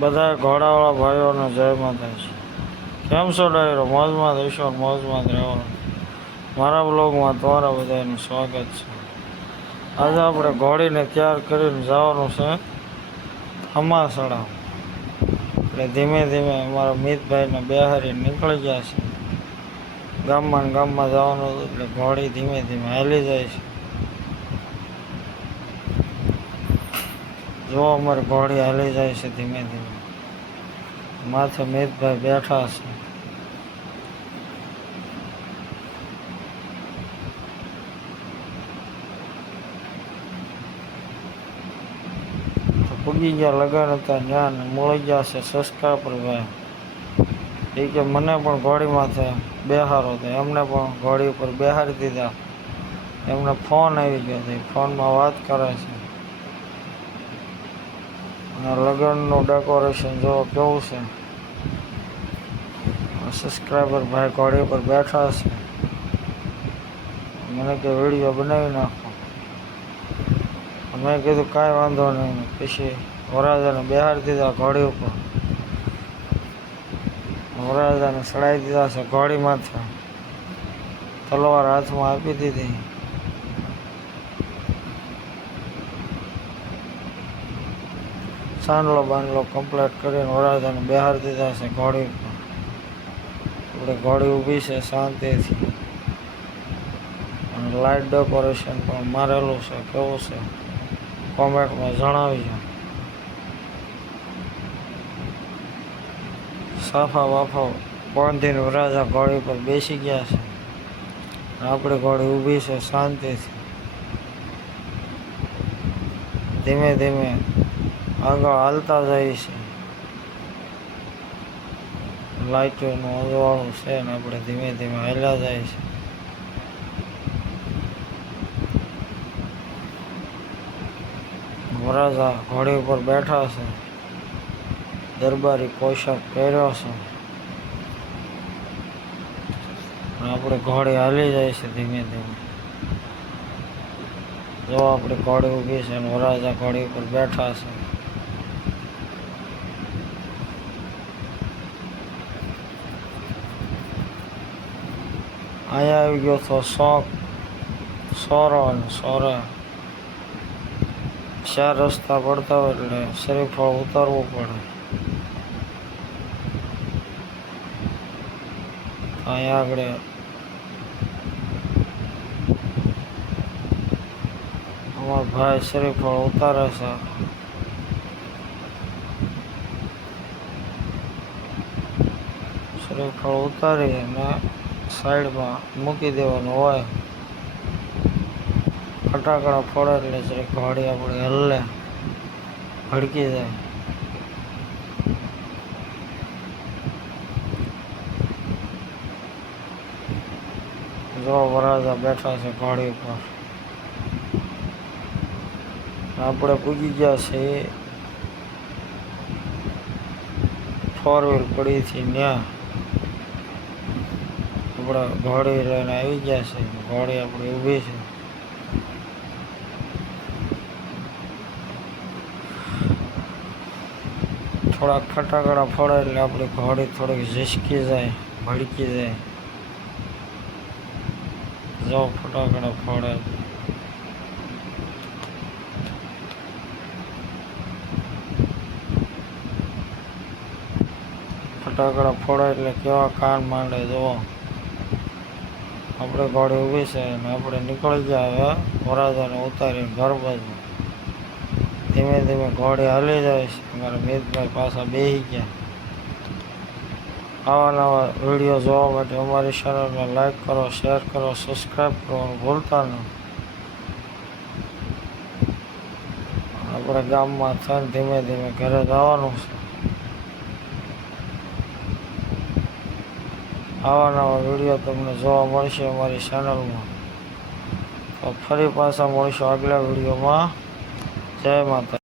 બધા ઘોડાવાળા ભાઈઓને જય માતાજી. કેમ છો ડાયરો? મોજમાં રહીશો, મોજમાં જ રહેવાનું. મારા બ્લોગમાં તમારા બધાનું સ્વાગત છે. આજે આપણે ઘોડીને તૈયાર કરીને જવાનું છે હમાસડા. એટલે ધીમે ધીમે અમારા મિતભાઈને બેહારી નીકળી ગયા છે. ગામમાં જવાનું હતું એટલે ઘોડી ધીમે ધીમે હાલી જાય છે. જો અમારી ઘોડી હાલી જાય છે ધીમે ધીમે. માથે મિતભાઈ બેઠા છે. પૂગી ગયા લગન હતા ત્યાં મળી ગયા છે સબસ્ક્રાઈબર ભાઈ. એ કે મને પણ ઘોડી માથે બેહારો હતો. એમને પણ ઘોડી ઉપર બેહારી દીધા. એમને ફોન આવી ગયો હતો, ફોનમાં વાત કરે છે. અને લગ્નનું ડેકોરેશન જો કેવું છે. સબસ્ક્રાઈબર ભાઈ ઘોડી પર બેઠા છે. મને કે વિડીયો બનાવી નાખો. મેં કીધું કાંઈ વાંધો નહીં. પછી વરરાજાને બેહાડી દીધા ઘોડી ઉપર. વરરાજાને ચડાવી દીધા છે ઘોડી માથે. તલવાર હાથમાં આપી દીધી. સાંડલો બાંડલો કમ્પ્લીટ કરીને વરરાજાને બેહાડી દીધા છે ઘોડી ઉપર. આપણે ઘોડી ઊભી છે શાંતિથી. અને લાઇટ ડેકોરેશન પણ મારેલું છે. કેવું છે કોમેન્ટમાં જણાવજો. સાફા બાફા બાંધીને વરરાજા ઘોડી પર બેસી ગયા છે. આપણી ઘોડી ઊભી છે શાંતિથી. ધીમે ધીમે આગળ હાલતા જાય છે. લાઇટોનું અજવાળું છે ને આપણે ધીમે ધીમે હાલ્યા જાય છે. વરરાજા ઘોડી ઉપર બેઠા છે. દરબારી પોશાક પહેર્યો છે. આપણે ઘોડી હાલી જાય છે ધીમે ધીમે. જો આપણી ઘોડી ઊભી છે અને વરરાજા ઘોડી ઉપર બેઠા છે. અહીંયા આવી ગયો તો સોરો અને સોરે 4 રસ્તા પડતા હોય એટલે શરીફળ ઉતારવું પડે. અહીંયા આગળ અમારા ભાઈ શરીફળ ઉતારે છે. શરીફળ ઉતારી અને સાઈડમાં મૂકી દેવાનું હોય. ફટાકડા ફોડે એટલે જરીક ઘોડી આપણી હલ્લે, ભડકી જાય. જો વરરાજા બેઠા છે ઘોડી ઉપર. આપણે પૂગી ગયા છે 4 વ્હીલ પડી હતી ત્યાં. આપણે ઘોડી લઈને આવી ગયા છે. ઘોડી આપણી ઊભી છે. થોડાક ફટાકડા ફોડે એટલે આપણી ઘોડી થોડીક ઝીસકી જાય, ભડકી જાય. જો ફટાકડા ફોડે. ફટાકડા ફોડે એટલે કેવા કાન માંડે. જુઓ આપણે ઘોડી ઊભી છે અને આપણે નીકળી ગયા હવે વરરાજાને ઉતારીને ઘર બાજુ. ધીમે ધીમે ઘોડી હાલી જાય છે. મારા મિતભાઈ પાછા બેસી ગયા. આવા નવા વિડીયો જોવા માટે અમારી ચેનલને લાઈક કરો, શેર કરો, સબસ્ક્રાઈબ કરવાનું ભૂલતા નહીં. આપણે ગામમાં થઈને ધીમે ધીમે ઘરે જવાનું છે. આવા નવા વિડીયો તમને જોવા મળશે અમારી ચેનલમાં. તો ફરી પાછા મળીશું આગલા વિડીયોમાં. જય માતા.